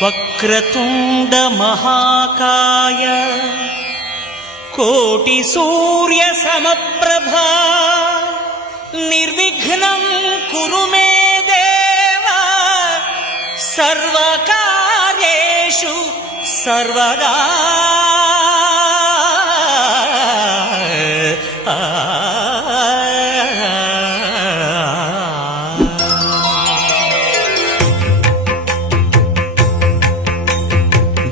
వక్రతుండ మహాకాయ కోటి సూర్య సమప్రభా నిర్విఘ్నం కురు మే దేవ సర్వకార్యేషు సర్వదా.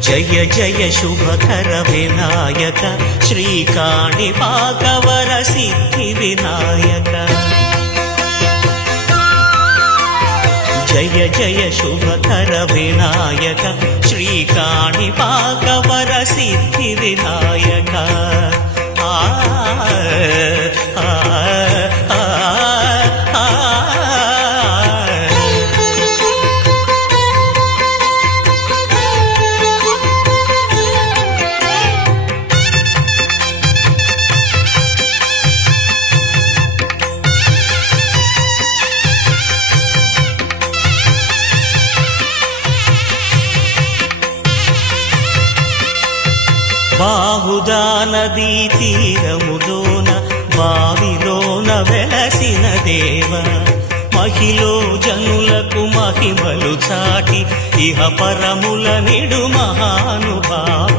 జయ జయ శుభకర వినాయక శ్రీకాణిపాకవర సిద్ధి వినాయక. జయ జయ శుభకర వినాయక శ్రీకాణిపాకవర సిద్ధి వినాయక. ఆ ఆ ఆ బాహుదా నదీ తీరములోన బావిలోన వెలసిన దేవ మహిలో జనులకు మహిమలు చాటి ఇహ పరముల నిడు మహానుభావ.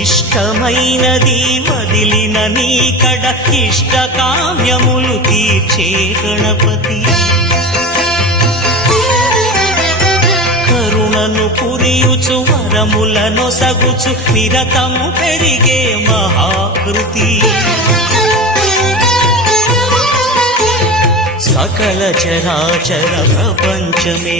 ఇష్టమైనది వదిలిన నీకడ ఇష్ట కామ్యములు తీర్చే గణపతి. కరుణను పురియుచు వరములను సగుచు నిరతము పెరిగే మహాకృతి. సకల చరాచర ప్రపంచమే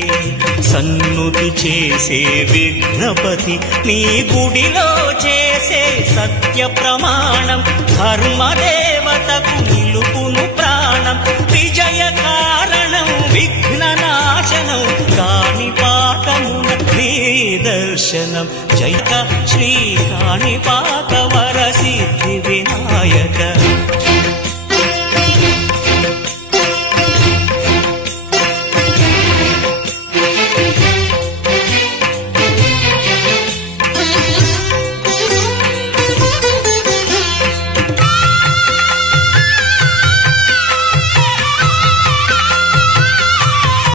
సన్నుతి చేసే విఘ్నపతి. నీ గుడిలో చేసే సత్య ప్రమాణం ధర్మదేవతకు నిలుపును ప్రాణం. విజయ కారణం విఘ్న నాశనం కాణిపాకమున నీ దర్శనం. జయ శ్రీ కాణిపాకవర సిద్ధి వినాయక.